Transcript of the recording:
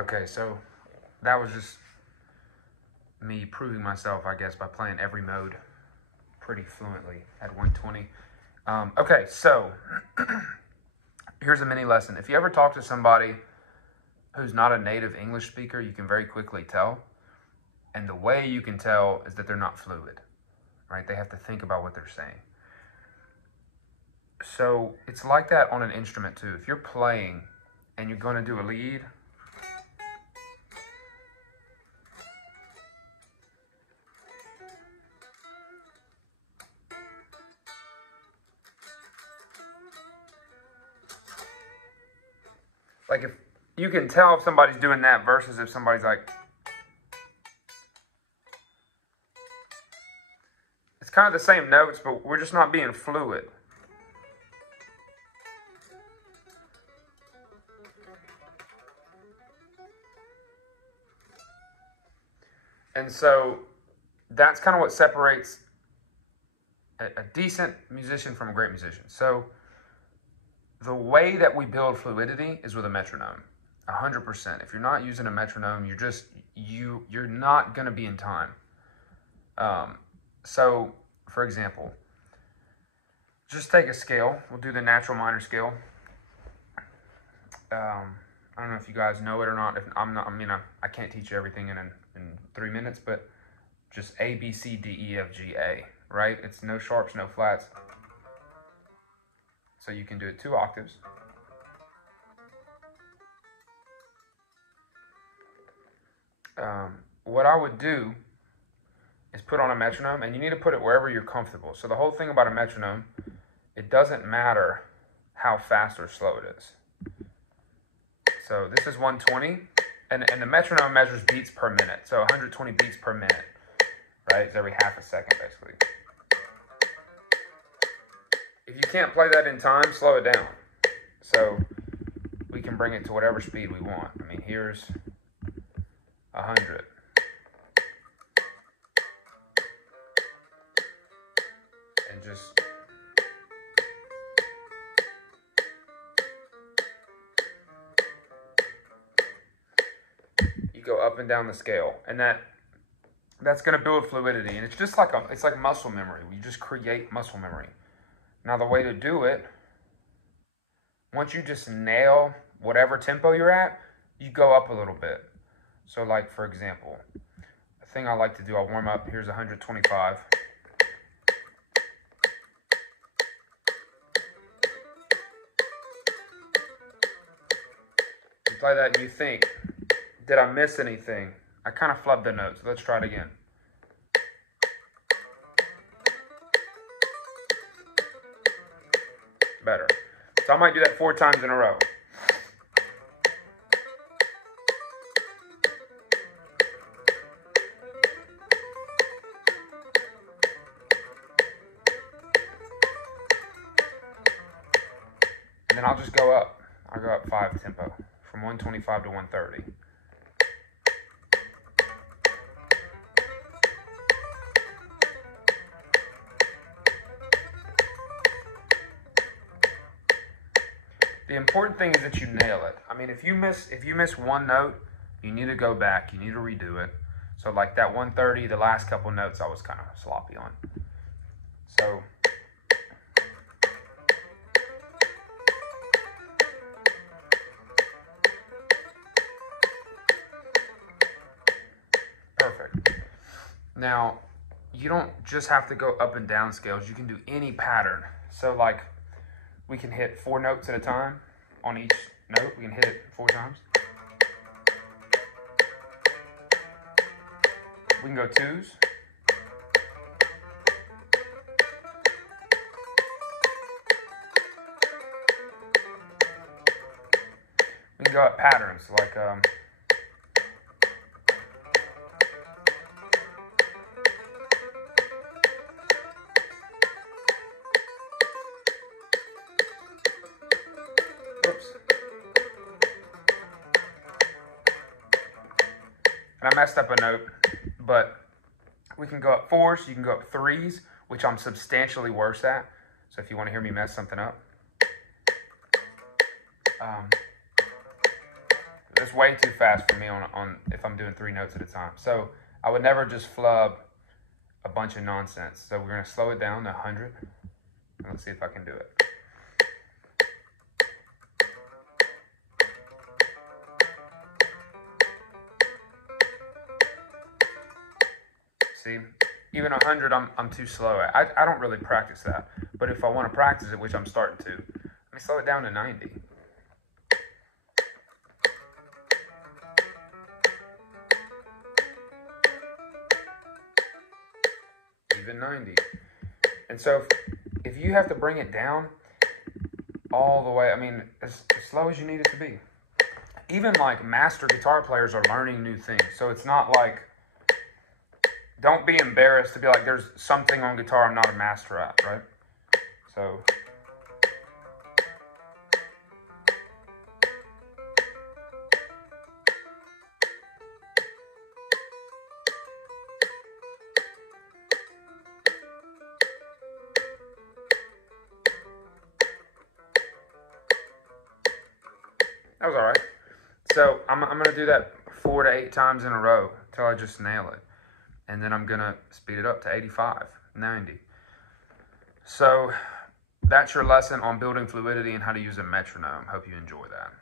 Okay, so that was just me proving myself, I guess, by playing every mode pretty fluently at 120. Okay, so here's a mini lesson. If you ever talk to somebody who's not a native English speaker, you can very quickly tell. And the way you can tell is that they're not fluid, right? They have to think about what they're saying. So it's like that on an instrument too. If you're playing and you're going to do a lead, like if you can tell if somebody's doing that versus if somebody's like, it's kind of the same notes, but we're just not being fluid. And so that's kind of what separates a decent musician from a great musician. So the way that we build fluidity is with a metronome, 100%. If you're not using a metronome, you're not going to be in time. So, for example, just take a scale. We'll do the natural minor scale. I don't know if you guys know it or not. If I can't teach you everything in 3 minutes, but just A, B, C, D, E, F, G, A, right? It's no sharps, no flats. So you can do it 2 octaves. What I would do is put on a metronome, and you need to put it wherever you're comfortable. So the whole thing about a metronome, it doesn't matter how fast or slow it is. So this is 120, and the metronome measures beats per minute. So 120 beats per minute, right? It's every half a second, basically. If you can't play that in time, slow it down. So we can bring it to whatever speed we want. I mean, here's 100. And just you go up and down the scale, and that's going to build fluidity. And it's just like it's like muscle memory. You just create muscle memory. Now the way to do it, once you just nail whatever tempo you're at, you go up a little bit. So like, for example, the thing I like to do, I'll warm up, here's 125. You play that and you think, did I miss anything? I kind of flubbed the notes. Let's try it again. Better. So I might do that 4 times in a row. And then I'll just go up. I'll go up 5 tempo, from 125 to 130. The important thing is that you nail it. I mean, if you miss one note, you need to go back. You need to redo it. So like that 130, the last couple notes I was kind of sloppy on. So perfect. Now, you don't just have to go up and down scales. You can do any pattern. So like, we can hit 4 notes at a time on each note. We can hit it 4 times. We can go 2s. We can go at patterns like and I messed up a note, but we can go up 4s, you can go up 3s, which I'm substantially worse at. So if you want to hear me mess something up. It's way too fast for me on if I'm doing 3 notes at a time. So I would never just flub a bunch of nonsense. So we're going to slow it down to 100. Let's see if I can do it. See, even 100, I'm too slow. I don't really practice that. But if I want to practice it, which I'm starting to, let me slow it down to 90. Even 90. And so if you have to bring it down all the way, I mean, as slow as you need it to be. Even like master guitar players are learning new things. So it's not like, don't be embarrassed to be like, there's something on guitar I'm not a master at, right? So. That was all right. So I'm going to do that 4 to 8 times in a row until I just nail it. And then I'm going to speed it up to 85, 90. So that's your lesson on building fluidity and how to use a metronome. Hope you enjoy that.